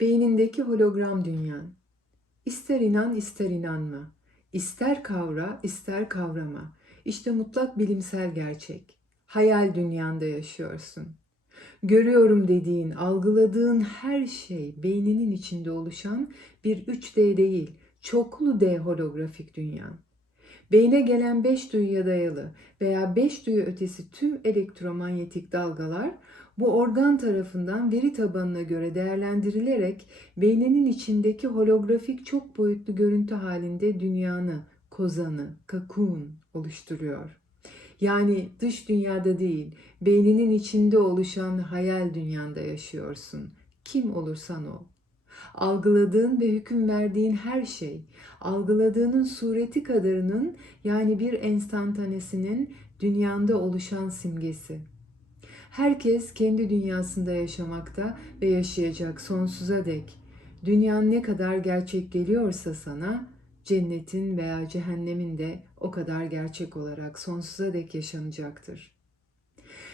Beynindeki hologram dünyan. İster inan ister inanma. İster kavra ister kavrama. İşte mutlak bilimsel gerçek. Hayal dünyanda yaşıyorsun. Görüyorum dediğin, algıladığın her şey beyninin içinde oluşan bir 3D değil, çoklu D holografik dünyan. Beyne gelen 5 duyuya dayalı veya 5 duyu ötesi tüm elektromanyetik dalgalar bu organ tarafından veri tabanına göre değerlendirilerek beyninin içindeki holografik çok boyutlu görüntü halinde dünyanı, kozanı, kakun oluşturuyor. Yani dış dünyada değil, beyninin içinde oluşan hayal dünyanda yaşıyorsun. Kim olursan ol. Algıladığın ve hüküm verdiğin her şey, algıladığının sureti kadarının yani bir enstantanesinin dünyanda oluşan simgesi. Herkes kendi dünyasında yaşamakta ve yaşayacak sonsuza dek. Dünyan ne kadar gerçek geliyorsa sana, cennetin veya cehennemin de o kadar gerçek olarak sonsuza dek yaşanacaktır.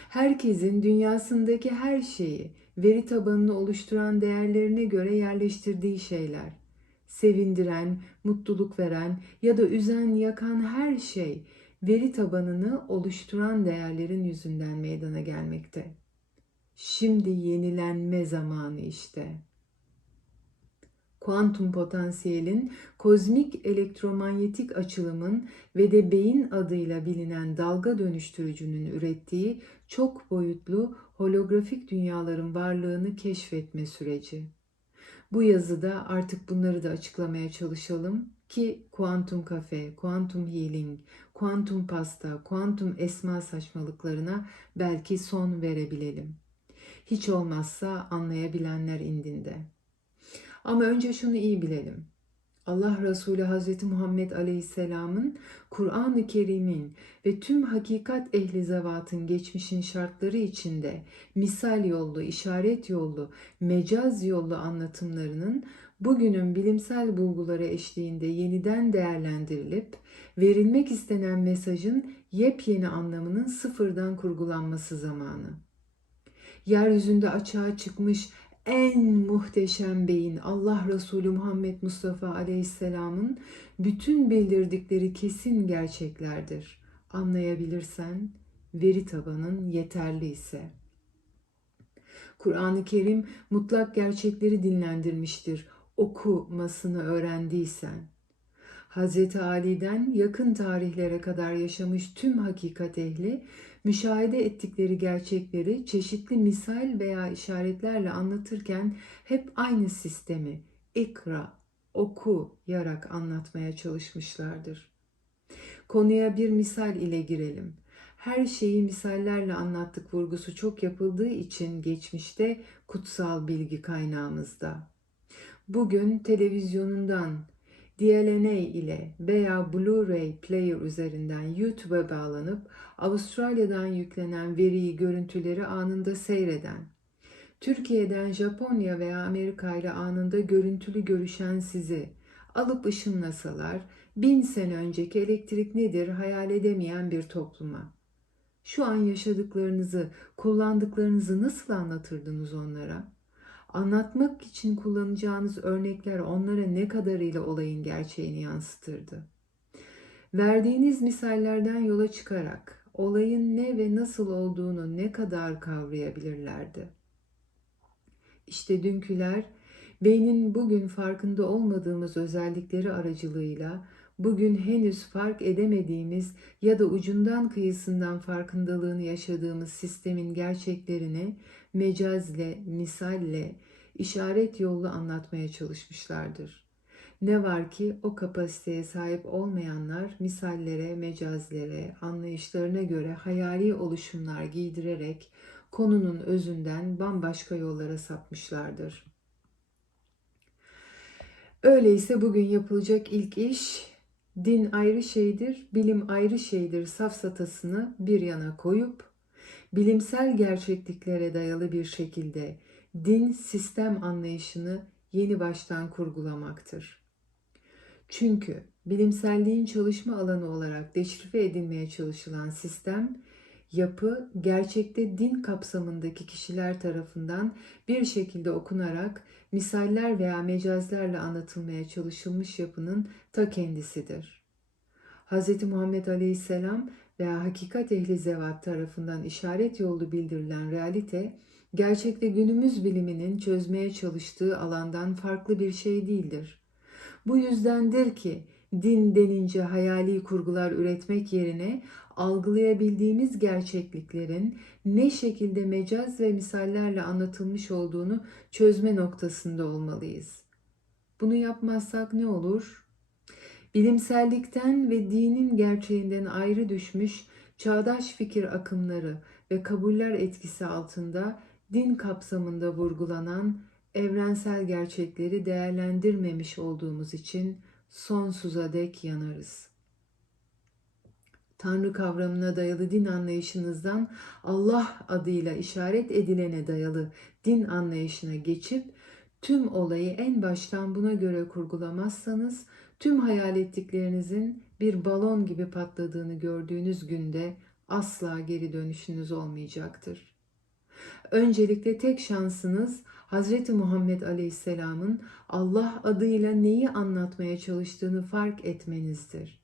Herkesin dünyasındaki her şeyi, veri tabanını oluşturan değerlerine göre yerleştirdiği şeyler, sevindiren, mutluluk veren ya da üzen, yakan her şey veri tabanını oluşturan değerlerin yüzünden meydana gelmekte. Şimdi yenilenme zamanı işte. Kuantum potansiyelin, kozmik elektromanyetik açılımın ve de beyin adıyla bilinen dalga dönüştürücünün ürettiği çok boyutlu holografik dünyaların varlığını keşfetme süreci. Bu yazıda artık bunları da açıklamaya çalışalım ki kuantum kafe, kuantum healing, kuantum pasta, kuantum esma saçmalıklarına belki son verebilelim. Hiç olmazsa anlayabilenler indinde. Ama önce şunu iyi bilelim. Allah Resulü Hz. Muhammed Aleyhisselam'ın Kur'an-ı Kerim'in ve tüm hakikat ehli zevatın geçmişin şartları içinde misal yollu, işaret yollu, mecaz yollu anlatımlarının bugünün bilimsel bulguları eşliğinde yeniden değerlendirilip verilmek istenen mesajın yepyeni anlamının sıfırdan kurgulanması zamanı. Yeryüzünde açığa çıkmış en muhteşem beyin Allah Resulü Muhammed Mustafa Aleyhisselam'ın bütün bildirdikleri kesin gerçeklerdir. Anlayabilirsen veri tabanın yeterli ise. Kur'an-ı Kerim mutlak gerçekleri dinlendirmiştir. Okumasını öğrendiysen. Hz. Ali'den yakın tarihlere kadar yaşamış tüm hakikat ehli müşahede ettikleri gerçekleri çeşitli misal veya işaretlerle anlatırken hep aynı sistemi ikra, oku yarak anlatmaya çalışmışlardır. Konuya bir misal ile girelim. Her şeyi misallerle anlattık vurgusu çok yapıldığı için geçmişte kutsal bilgi kaynağımızda. Bugün televizyonundan, DLNA ile veya Blu-ray player üzerinden YouTube'a bağlanıp Avustralya'dan yüklenen veriyi, görüntüleri anında seyreden, Türkiye'den Japonya veya Amerika ile anında görüntülü görüşen sizi alıp ışınlasalar bin sene önceki elektrik nedir hayal edemeyen bir topluma. Şu an yaşadıklarınızı, kullandıklarınızı nasıl anlatırdınız onlara? Anlatmak için kullanacağınız örnekler onlara ne kadarıyla olayın gerçeğini yansıtırdı? Verdiğiniz misallerden yola çıkarak olayın ne ve nasıl olduğunu ne kadar kavrayabilirlerdi? İşte dünküler beynin bugün farkında olmadığımız özellikleri aracılığıyla bugün henüz fark edemediğimiz ya da ucundan kıyısından farkındalığını yaşadığımız sistemin gerçeklerini mecazle, misalle, işaret yollu anlatmaya çalışmışlardır. Ne var ki o kapasiteye sahip olmayanlar misallere, mecazlere, anlayışlarına göre hayali oluşumlar giydirerek konunun özünden bambaşka yollara sapmışlardır. Öyleyse bugün yapılacak ilk iş din ayrı şeydir, bilim ayrı şeydir safsatasını bir yana koyup bilimsel gerçekliklere dayalı bir şekilde din sistem anlayışını yeni baştan kurgulamaktır. Çünkü bilimselliğin çalışma alanı olarak deşifre edilmeye çalışılan sistem yapı gerçekte din kapsamındaki kişiler tarafından bir şekilde okunarak misaller veya mecazlerle anlatılmaya çalışılmış yapının ta kendisidir. Hz. Muhammed Aleyhisselam veya hakikat ehli zevat tarafından işaret yolu bildirilen realite, gerçekte günümüz biliminin çözmeye çalıştığı alandan farklı bir şey değildir. Bu yüzdendir ki din denince hayali kurgular üretmek yerine algılayabildiğimiz gerçekliklerin ne şekilde mecaz ve misallerle anlatılmış olduğunu çözme noktasında olmalıyız. Bunu yapmazsak ne olur? Bilimsellikten ve dinin gerçeğinden ayrı düşmüş çağdaş fikir akımları ve kabuller etkisi altında din kapsamında vurgulanan evrensel gerçekleri değerlendirmemiş olduğumuz için sonsuza dek yanarız. Tanrı kavramına dayalı din anlayışınızdan Allah adıyla işaret edilene dayalı din anlayışına geçip tüm olayı en baştan buna göre kurgulamazsanız tüm hayal ettiklerinizin bir balon gibi patladığını gördüğünüz günde asla geri dönüşünüz olmayacaktır. Öncelikle tek şansınız Hz. Muhammed Aleyhisselam'ın Allah adıyla neyi anlatmaya çalıştığını fark etmenizdir.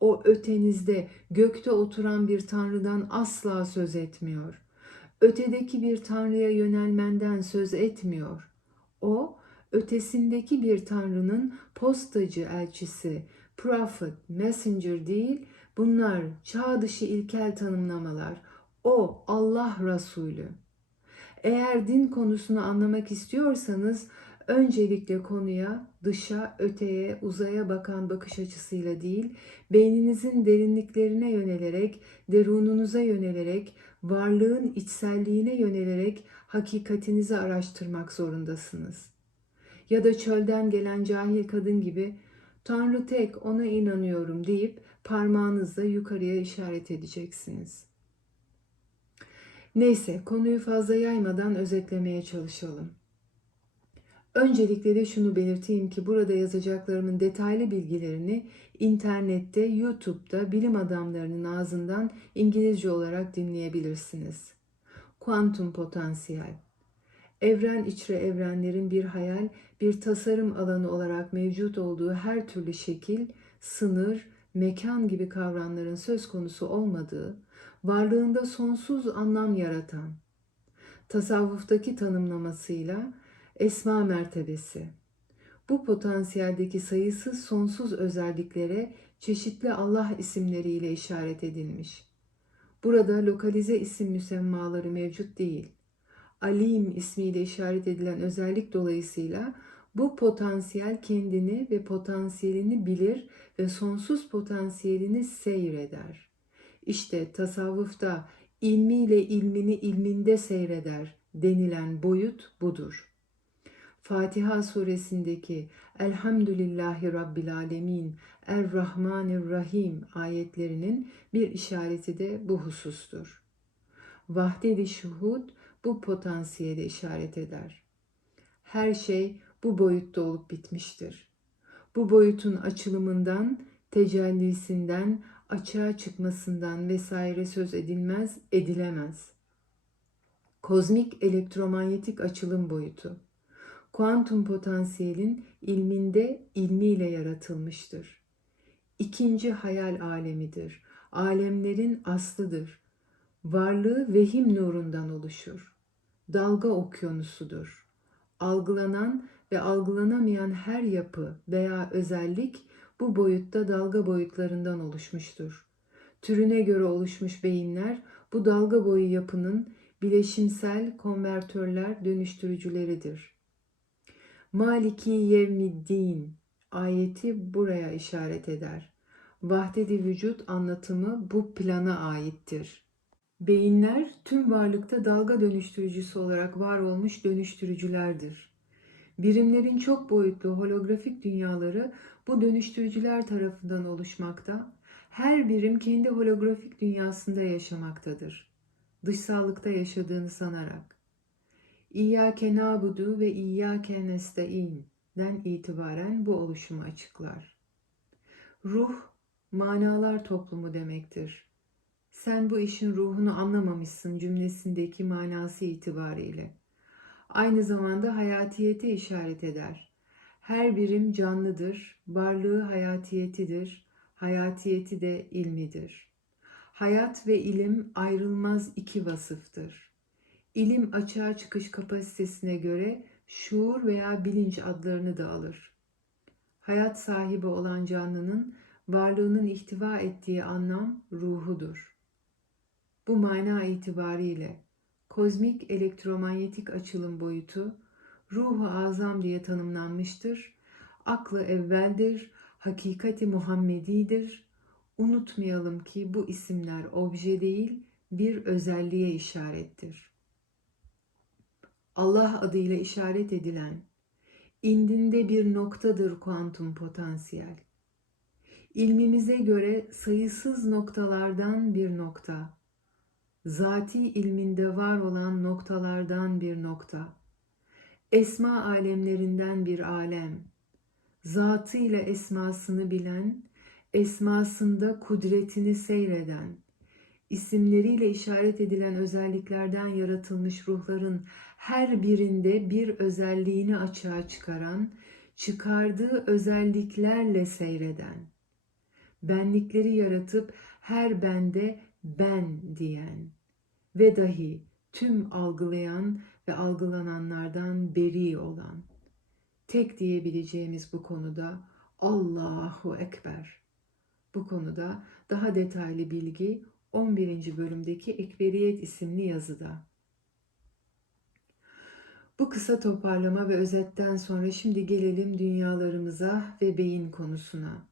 O ötenizde gökte oturan bir tanrıdan asla söz etmiyor. Ötedeki bir tanrıya yönelmenden söz etmiyor. O ötesindeki bir tanrının postacı elçisi, prophet, messenger değil, bunlar çağ dışı ilkel tanımlamalar. O Allah Resulü. Eğer din konusunu anlamak istiyorsanız öncelikle konuya dışa, öteye, uzaya bakan bakış açısıyla değil, beyninizin derinliklerine yönelerek, derununuza yönelerek, varlığın içselliğine yönelerek hakikatinizi araştırmak zorundasınız. Ya da çölden gelen cahil kadın gibi Tanrı tek ona inanıyorum deyip parmağınızla yukarıya işaret edeceksiniz. Neyse konuyu fazla yaymadan özetlemeye çalışalım. Öncelikle de şunu belirteyim ki burada yazacaklarımın detaylı bilgilerini internette, YouTube'da bilim adamlarının ağzından İngilizce olarak dinleyebilirsiniz. Kuantum potansiyel. Evren içre evrenlerin bir hayal, bir tasarım alanı olarak mevcut olduğu her türlü şekil, sınır, mekan gibi kavramların söz konusu olmadığı, varlığında sonsuz anlam yaratan, tasavvuftaki tanımlamasıyla esma mertebesi. Bu potansiyeldeki sayısız sonsuz özelliklere çeşitli Allah isimleriyle işaret edilmiş. Burada lokalize isim müsemmaları mevcut değil. Alim ismiyle işaret edilen özellik dolayısıyla bu potansiyel kendini ve potansiyelini bilir ve sonsuz potansiyelini seyreder. İşte tasavvufta ilmiyle ilmini ilminde seyreder denilen boyut budur. Fatiha suresindeki Elhamdülillahi Rabbil Alemin Er-Rahmanir-Rahim ayetlerinin bir işareti de bu husustur. Vahdedi şuhud bu potansiyele işaret eder. Her şey bu boyutta olup bitmiştir. Bu boyutun açılımından, tecellisinden, açığa çıkmasından vesaire söz edilmez, edilemez. Kozmik elektromanyetik açılım boyutu. Kuantum potansiyelin ilminde ilmiyle yaratılmıştır. İkinci hayal alemidir. Alemlerin aslıdır. Varlığı vehim nurundan oluşur. Dalga okyanusudur. Algılanan ve algılanamayan her yapı veya özellik bu boyutta dalga boyutlarından oluşmuştur. Türüne göre oluşmuş beyinler bu dalga boyu yapının bileşimsel konvertörler dönüştürücüleridir. Maliki yevmiddin ayeti buraya işaret eder. Vahdedi vücut anlatımı bu plana aittir. Beyinler tüm varlıkta dalga dönüştürücüsü olarak var olmuş dönüştürücülerdir. Birimlerin çok boyutlu holografik dünyaları bu dönüştürücüler tarafından oluşmakta, her birim kendi holografik dünyasında yaşamaktadır. Dışsallıkta yaşadığını sanarak. İyyâke nâbudu ve İyyâke nesta'in itibaren bu oluşumu açıklar. Ruh, manalar toplumu demektir. Sen bu işin ruhunu anlamamışsın cümlesindeki manası itibariyle. Aynı zamanda hayatiyete işaret eder. Her birim canlıdır, varlığı hayatiyetidir, hayatiyeti de ilmidir. Hayat ve ilim ayrılmaz iki vasıftır. İlim açığa çıkış kapasitesine göre şuur veya bilinç adlarını da alır. Hayat sahibi olan canlının varlığının ihtiva ettiği anlam ruhudur. Bu mana itibariyle kozmik elektromanyetik açılım boyutu ruhu azam diye tanımlanmıştır. Aklı evveldir, hakikati Muhammedidir. Unutmayalım ki bu isimler obje değil, bir özelliğe işarettir. Allah adıyla işaret edilen, indinde bir noktadır kuantum potansiyel. İlmimize göre sayısız noktalardan bir nokta, zati ilminde var olan noktalardan bir nokta, esma alemlerinden bir alem, zatıyla esmasını bilen, esmasında kudretini seyreden, isimleriyle işaret edilen özelliklerden yaratılmış ruhların her birinde bir özelliğini açığa çıkaran, çıkardığı özelliklerle seyreden, benlikleri yaratıp her bende ben diyen ve dahi tüm algılayan ve algılananlardan beri olan. Tek diyebileceğimiz bu konuda Allahu Ekber. Bu konuda daha detaylı bilgi 11. bölümdeki Ekberiyet isimli yazıda. Bu kısa toparlama ve özetten sonra şimdi gelelim dünyalarımıza ve beyin konusuna.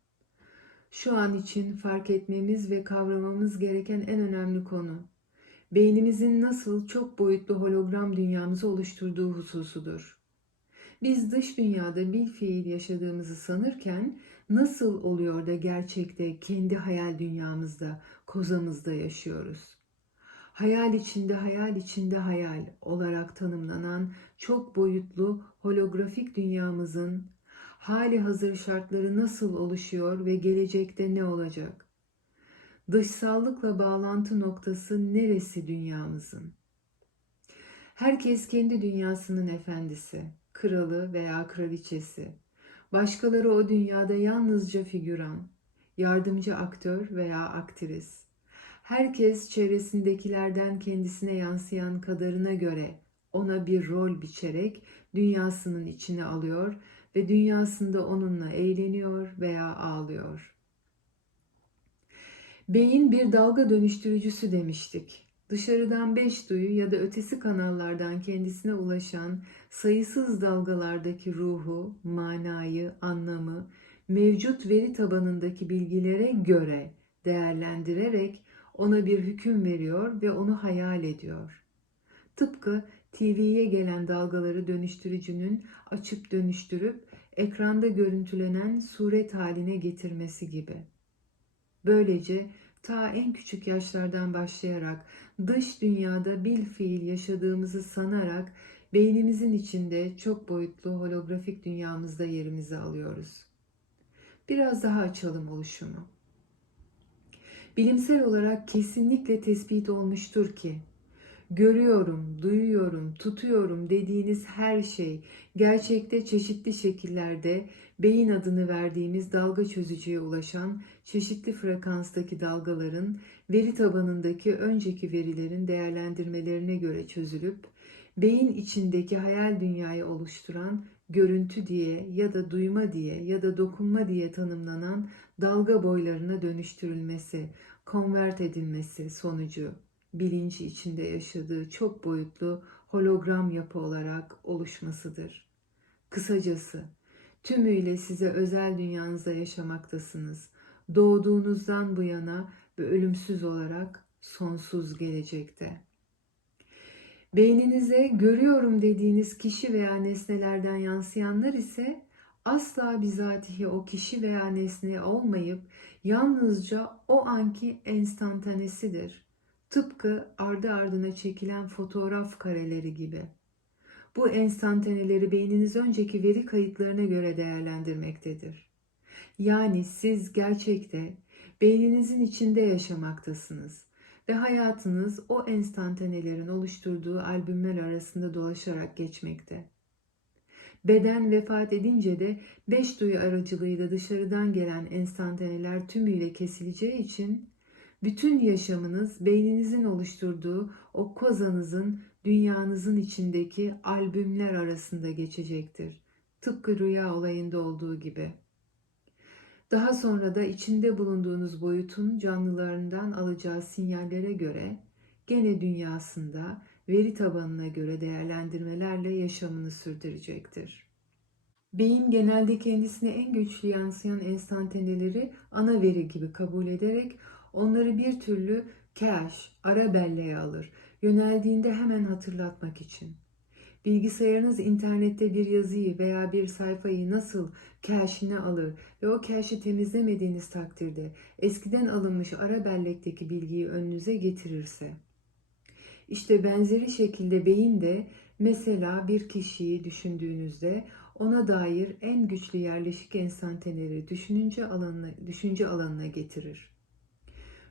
Şu an için fark etmemiz ve kavramamız gereken en önemli konu beynimizin nasıl çok boyutlu hologram dünyamızı oluşturduğu hususudur. Biz dış dünyada bir fiil yaşadığımızı sanırken nasıl oluyor da gerçekte kendi hayal dünyamızda, kozamızda yaşıyoruz? Hayal içinde hayal içinde hayal olarak tanımlanan çok boyutlu holografik dünyamızın hali hazır şartları nasıl oluşuyor ve gelecekte ne olacak? Dışsallıkla bağlantı noktası neresi dünyamızın? Herkes kendi dünyasının efendisi, kralı veya kraliçesi. Başkaları o dünyada yalnızca figüran, yardımcı aktör veya aktris. Herkes çevresindekilerden kendisine yansıyan kadarına göre ona bir rol biçerek dünyasının içine alıyor ve dünyasında onunla eğleniyor veya ağlıyor. Beyin bir dalga dönüştürücüsü demiştik. Dışarıdan beş duyu ya da ötesi kanallardan kendisine ulaşan sayısız dalgalardaki ruhu, manayı, anlamı mevcut veri tabanındaki bilgilere göre değerlendirerek ona bir hüküm veriyor ve onu hayal ediyor. Tıpkı TV'ye gelen dalgaları dönüştürücünün açıp dönüştürüp ekranda görüntülenen suret haline getirmesi gibi. Böylece ta en küçük yaşlardan başlayarak dış dünyada bil fiil yaşadığımızı sanarak beynimizin içinde çok boyutlu holografik dünyamızda yerimizi alıyoruz. Biraz daha açalım oluşumu. Bilimsel olarak kesinlikle tespit olmuştur ki görüyorum, duyuyorum, tutuyorum dediğiniz her şey gerçekte çeşitli şekillerde beyin adını verdiğimiz dalga çözücüye ulaşan çeşitli frekanstaki dalgaların veri tabanındaki önceki verilerin değerlendirmelerine göre çözülüp beyin içindeki hayal dünyayı oluşturan görüntü diye ya da duyma diye ya da dokunma diye tanımlanan dalga boylarına dönüştürülmesi, konvert edilmesi sonucu bilinci içinde yaşadığı çok boyutlu hologram yapı olarak oluşmasıdır. Kısacası tümüyle size özel dünyanızda yaşamaktasınız. Doğduğunuzdan bu yana ve ölümsüz olarak sonsuz gelecekte. Beyninize görüyorum dediğiniz kişi veya nesnelerden yansıyanlar ise asla bizatihi o kişi veya nesne olmayıp yalnızca o anki enstantanesidir. Tıpkı ardı ardına çekilen fotoğraf kareleri gibi. Bu enstantaneleri beyniniz önceki veri kayıtlarına göre değerlendirmektedir. Yani siz gerçekte beyninizin içinde yaşamaktasınız ve hayatınız o enstantanelerin oluşturduğu albümler arasında dolaşarak geçmekte. Beden vefat edince de beş duyu aracılığıyla dışarıdan gelen enstantaneler tümüyle kesileceği için bütün yaşamınız beyninizin oluşturduğu o kozanızın, dünyanızın içindeki albümler arasında geçecektir. Tıpkı rüya olayında olduğu gibi. Daha sonra da içinde bulunduğunuz boyutun canlılarından alacağı sinyallere göre gene dünyasında veri tabanına göre değerlendirmelerle yaşamını sürdürecektir. Beyin genelde kendisine en güçlü yansıyan enstantaneleri ana veri gibi kabul ederek onları bir türlü cache, ara belleğe alır. Yöneldiğinde hemen hatırlatmak için. Bilgisayarınız internette bir yazıyı veya bir sayfayı nasıl cache'ine alır ve o cache'i temizlemediğiniz takdirde eskiden alınmış ara bellekteki bilgiyi önünüze getirirse. İşte benzeri şekilde beyin de mesela bir kişiyi düşündüğünüzde ona dair en güçlü yerleşik enstantaneleri düşününce alanına, düşünce alanına getirir.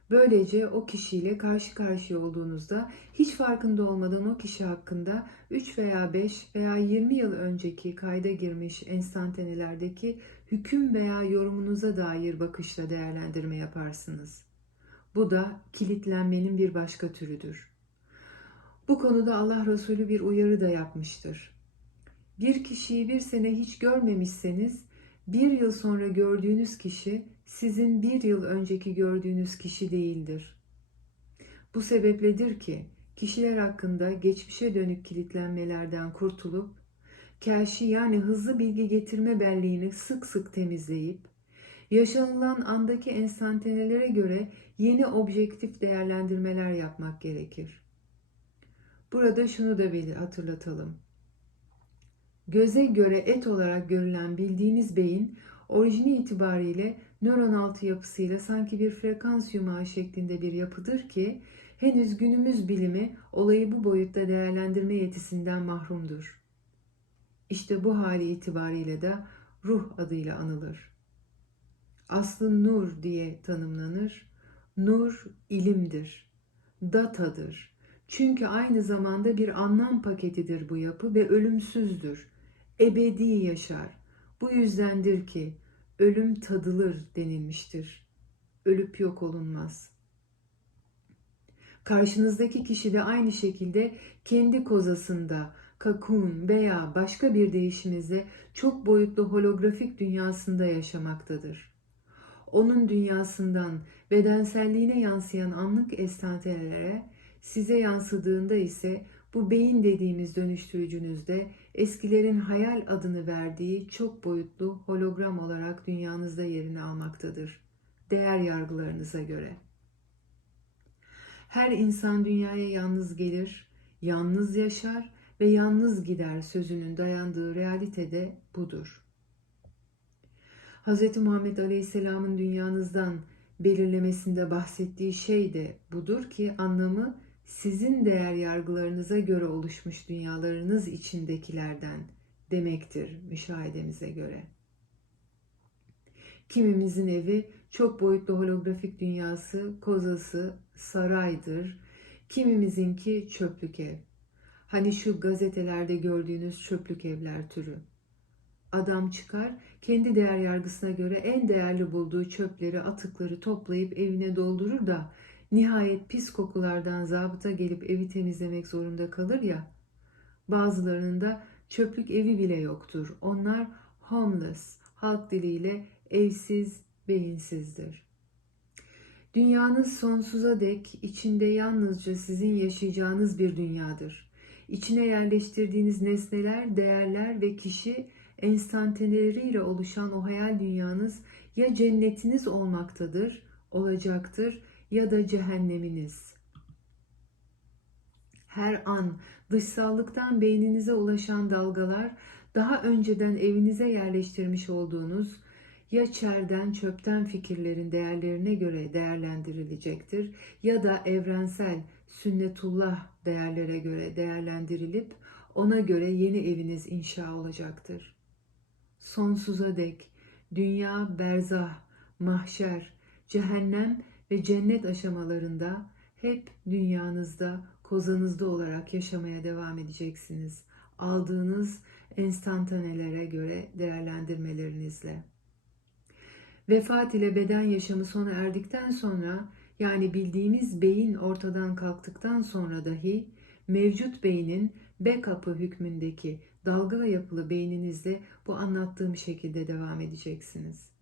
Böylece o kişiyle karşı karşıya olduğunuzda hiç farkında olmadan o kişi hakkında 3 veya 5 veya 20 yıl önceki kayda girmiş enstantanelerdeki hüküm veya yorumunuza dair bakışla değerlendirme yaparsınız. Bu da kilitlenmenin bir başka türüdür. Bu konuda Allah Resulü bir uyarı da yapmıştır. Bir kişiyi bir sene hiç görmemişseniz bir yıl sonra gördüğünüz kişi sizin bir yıl önceki gördüğünüz kişi değildir. Bu sebepledir ki kişiler hakkında geçmişe dönük kilitlenmelerden kurtulup kelşi yani hızlı bilgi getirme belleğini sık sık temizleyip yaşanılan andaki enstantanelere göre yeni objektif değerlendirmeler yapmak gerekir. Burada şunu da hatırlatalım. Göze göre et olarak görülen bildiğiniz beyin orijini itibariyle nöron altı yapısıyla sanki bir frekans yumağı şeklinde bir yapıdır ki henüz günümüz bilimi olayı bu boyutta değerlendirme yetisinden mahrumdur. İşte bu hali itibariyle de ruh adıyla anılır. Aslı nur diye tanımlanır. Nur ilimdir, datadır. Çünkü aynı zamanda bir anlam paketidir bu yapı ve ölümsüzdür. Ebedi yaşar. Bu yüzdendir ki ölüm tadılır denilmiştir. Ölüp yok olunmaz. Karşınızdaki kişi de aynı şekilde kendi kozasında, kakun veya başka bir deyişimizde çok boyutlu holografik dünyasında yaşamaktadır. Onun dünyasından bedenselliğine yansıyan anlık estantelere size yansıdığında ise bu beyin dediğimiz dönüştürücünüzde eskilerin hayal adını verdiği çok boyutlu hologram olarak dünyanızda yerini almaktadır. Değer yargılarınıza göre. Her insan dünyaya yalnız gelir, yalnız yaşar ve yalnız gider sözünün dayandığı realitede budur. Hz. Muhammed Aleyhisselam'ın dünyanızdan belirlemesinde bahsettiği şey de budur ki anlamı sizin değer yargılarınıza göre oluşmuş dünyalarınız içindekilerden demektir müşahedemize göre. Kimimizin evi çok boyutlu holografik dünyası, kozası, saraydır. Kimimizinki çöplük ev. Hani şu gazetelerde gördüğünüz çöplük evler türü. Adam çıkar, kendi değer yargısına göre en değerli bulduğu çöpleri, atıkları toplayıp evine doldurur da Nihayet pis kokulardan zabıta gelip evi temizlemek zorunda kalır ya. Bazılarının da çöplük evi bile yoktur. Onlar homeless, halk diliyle evsiz, beyinsizdir. Dünyanız sonsuza dek içinde yalnızca sizin yaşayacağınız bir dünyadır. İçine yerleştirdiğiniz nesneler, değerler ve kişi enstantaneleriyle oluşan o hayal dünyanız ya cennetiniz olmaktadır, olacaktır ya da cehenneminiz. Her an dışsallıktan beyninize ulaşan dalgalar daha önceden evinize yerleştirmiş olduğunuz ya çerden çöpten fikirlerin değerlerine göre değerlendirilecektir ya da evrensel sünnetullah değerlere göre değerlendirilip ona göre yeni eviniz inşa olacaktır. Sonsuza dek dünya berzah, mahşer, cehennem ve cennet aşamalarında hep dünyanızda, kozanızda olarak yaşamaya devam edeceksiniz. Aldığınız enstantanelere göre değerlendirmelerinizle. Vefat ile beden yaşamı sona erdikten sonra yani bildiğimiz beyin ortadan kalktıktan sonra dahi mevcut beynin backup'ı hükmündeki dalga yapılı beyninizde bu anlattığım şekilde devam edeceksiniz.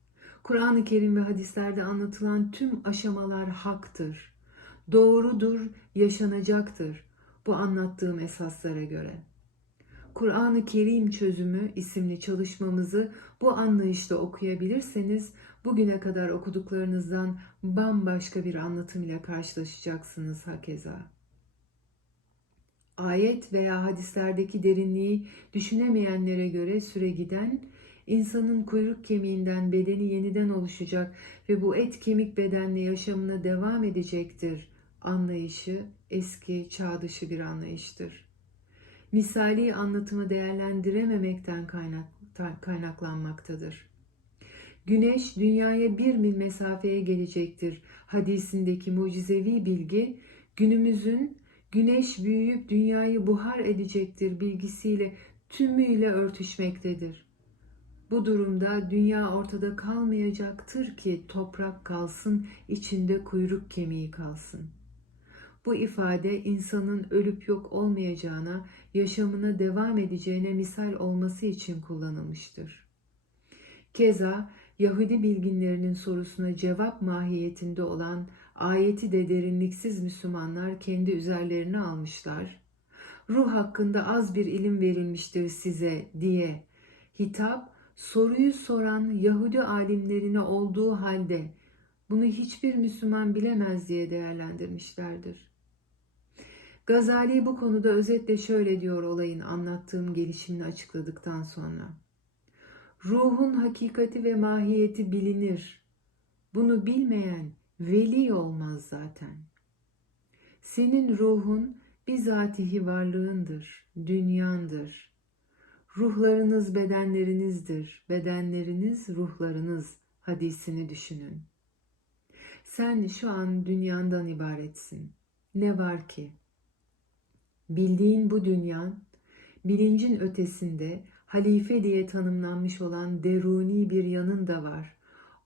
Kur'an-ı Kerim ve hadislerde anlatılan tüm aşamalar haktır. Doğrudur, yaşanacaktır bu anlattığım esaslara göre. Kur'an-ı Kerim çözümü isimli çalışmamızı bu anlayışla okuyabilirseniz bugüne kadar okuduklarınızdan bambaşka bir anlatım ile karşılaşacaksınız hakeza. Ayet veya hadislerdeki derinliği düşünemeyenlere göre süre giden, insanın kuyruk kemiğinden bedeni yeniden oluşacak ve bu et kemik bedenle yaşamına devam edecektir anlayışı eski çağ dışı bir anlayıştır. Misali anlatımı değerlendirememekten kaynak, kaynaklanmaktadır. Güneş dünyaya bir mil mesafeye gelecektir. Hadisindeki mucizevi bilgi günümüzün güneş büyüyüp dünyayı buhar edecektir bilgisiyle tümüyle örtüşmektedir. Bu durumda dünya ortada kalmayacaktır ki toprak kalsın, içinde kuyruk kemiği kalsın. Bu ifade insanın ölüp yok olmayacağına, yaşamına devam edeceğine misal olması için kullanılmıştır. Keza Yahudi bilginlerinin sorusuna cevap mahiyetinde olan ayeti de derinliksiz Müslümanlar kendi üzerlerine almışlar. Ruh hakkında az bir ilim verilmiştir size diye hitap soruyu soran Yahudi alimlerine olduğu halde bunu hiçbir Müslüman bilemez diye değerlendirmişlerdir. Gazali bu konuda özetle şöyle diyor olayın anlattığım gelişimini açıkladıktan sonra. Ruhun hakikati ve mahiyeti bilinir. Bunu bilmeyen veli olmaz zaten. Senin ruhun bizatihi varlığındır, dünyandır. Ruhlarınız bedenlerinizdir, bedenleriniz ruhlarınız hadisini düşünün. Sen şu an dünyandan ibaretsin. Ne var ki? Bildiğin bu dünyan, bilincin ötesinde halife diye tanımlanmış olan deruni bir yanın da var.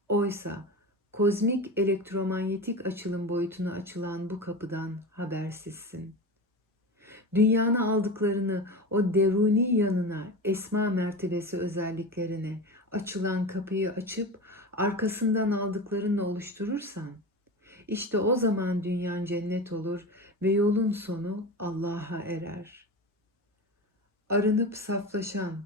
Oysa kozmik elektromanyetik açılım boyutuna açılan bu kapıdan habersizsin. Dünyanı aldıklarını o deruni yanına, esma mertebesi özelliklerine açılan kapıyı açıp arkasından aldıklarını oluşturursan, işte o zaman dünyan cennet olur ve yolun sonu Allah'a erer. Arınıp saflaşan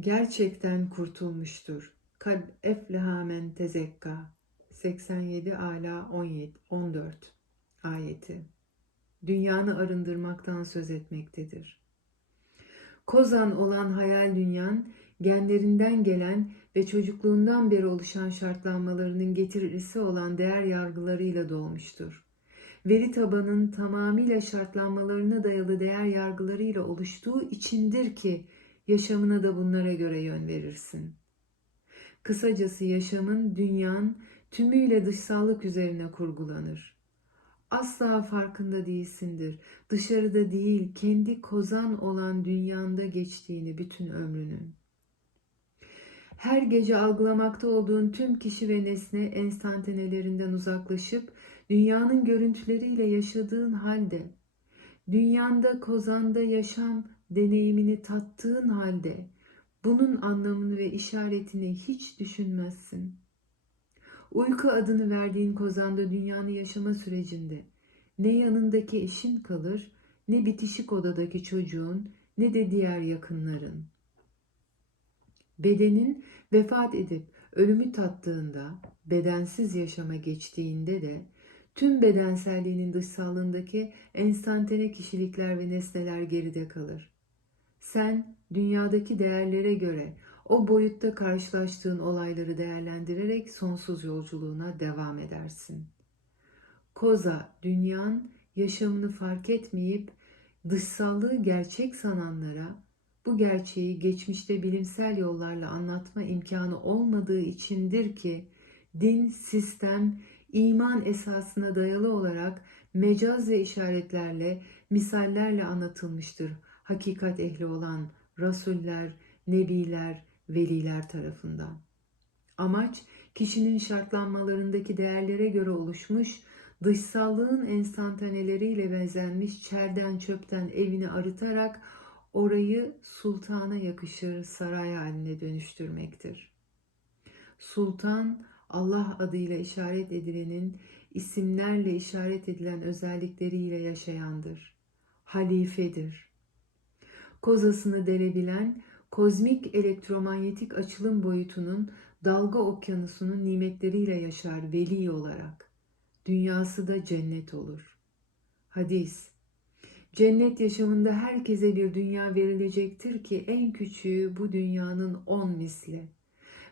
gerçekten kurtulmuştur. Kad efleha tezekka 87 ala 17 14 ayeti. Dünyanı arındırmaktan söz etmektedir. Kozan olan hayal dünyan genlerinden gelen ve çocukluğundan beri oluşan şartlanmalarının getirisi olan değer yargılarıyla dolmuştur. Veri tabanın tamamıyla şartlanmalarına dayalı değer yargılarıyla oluştuğu içindir ki yaşamına da bunlara göre yön verirsin. Kısacası yaşamın dünyan tümüyle dışsallık üzerine kurgulanır. Asla farkında değilsindir. Dışarıda değil, kendi kozan olan dünyanda geçtiğini bütün ömrünün. Her gece algılamakta olduğun tüm kişi ve nesne enstantanelerinden uzaklaşıp dünyanın görüntüleriyle yaşadığın halde, dünyanda kozanda yaşam deneyimini tattığın halde bunun anlamını ve işaretini hiç düşünmezsin. Uyku adını verdiğin kozanda dünyanı yaşama sürecinde ne yanındaki eşin kalır, ne bitişik odadaki çocuğun, ne de diğer yakınların. Bedenin vefat edip ölümü tattığında, bedensiz yaşama geçtiğinde de tüm bedenselliğinin dışsallığındaki enstantane kişilikler ve nesneler geride kalır. Sen dünyadaki değerlere göre o boyutta karşılaştığın olayları değerlendirerek sonsuz yolculuğuna devam edersin. Koza, dünyan yaşamını fark etmeyip dışsallığı gerçek sananlara bu gerçeği geçmişte bilimsel yollarla anlatma imkanı olmadığı içindir ki din, sistem, iman esasına dayalı olarak mecaz ve işaretlerle, misallerle anlatılmıştır hakikat ehli olan rasuller, nebiler, veliler tarafından. Amaç kişinin şartlanmalarındaki değerlere göre oluşmuş, dışsallığın enstantaneleriyle bezenmiş çerden çöpten evini arıtarak orayı sultana yakışır saray haline dönüştürmektir. Sultan Allah adıyla işaret edilenin isimlerle işaret edilen özellikleriyle yaşayandır. Halifedir. Kozasını delebilen kozmik elektromanyetik açılım boyutunun dalga okyanusunun nimetleriyle yaşar veli olarak. Dünyası da cennet olur. Hadis Cennet yaşamında herkese bir dünya verilecektir ki en küçüğü bu dünyanın on misli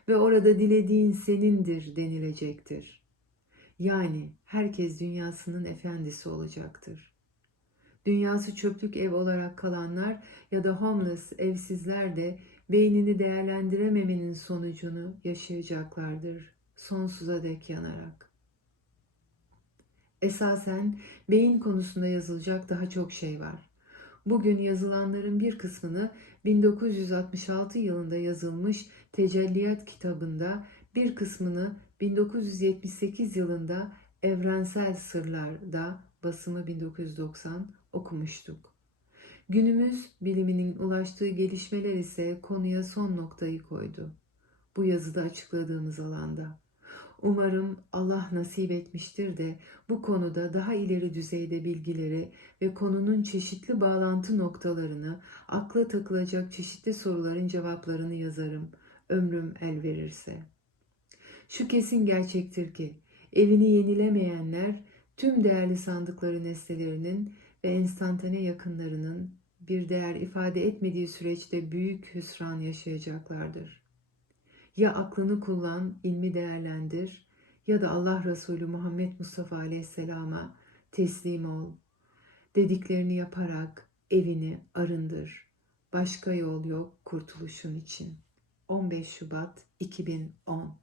ve orada dilediğin senindir denilecektir. Yani herkes dünyasının efendisi olacaktır. Dünyası çöplük ev olarak kalanlar ya da homeless evsizler de beynini değerlendirememenin sonucunu yaşayacaklardır sonsuza dek yanarak. Esasen beyin konusunda yazılacak daha çok şey var. Bugün yazılanların bir kısmını 1966 yılında yazılmış Tecelliyat kitabında, bir kısmını 1978 yılında Evrensel Sırlar'da basımı 1990 okumuştuk. Günümüz biliminin ulaştığı gelişmeler ise konuya son noktayı koydu. Bu yazıda açıkladığımız alanda. Umarım Allah nasip etmiştir de bu konuda daha ileri düzeyde bilgileri ve konunun çeşitli bağlantı noktalarını, akla takılacak çeşitli soruların cevaplarını yazarım, ömrüm el verirse. Şu kesin gerçektir ki, evini yenilemeyenler tüm değerli sandıkları nesnelerinin ve enstantane yakınlarının bir değer ifade etmediği süreçte büyük hüsran yaşayacaklardır. Ya aklını kullan, ilmi değerlendir ya da Allah Resulü Muhammed Mustafa Aleyhisselam'a teslim ol. Dediklerini yaparak evini arındır. Başka yol yok kurtuluşun için. 15 Şubat 2010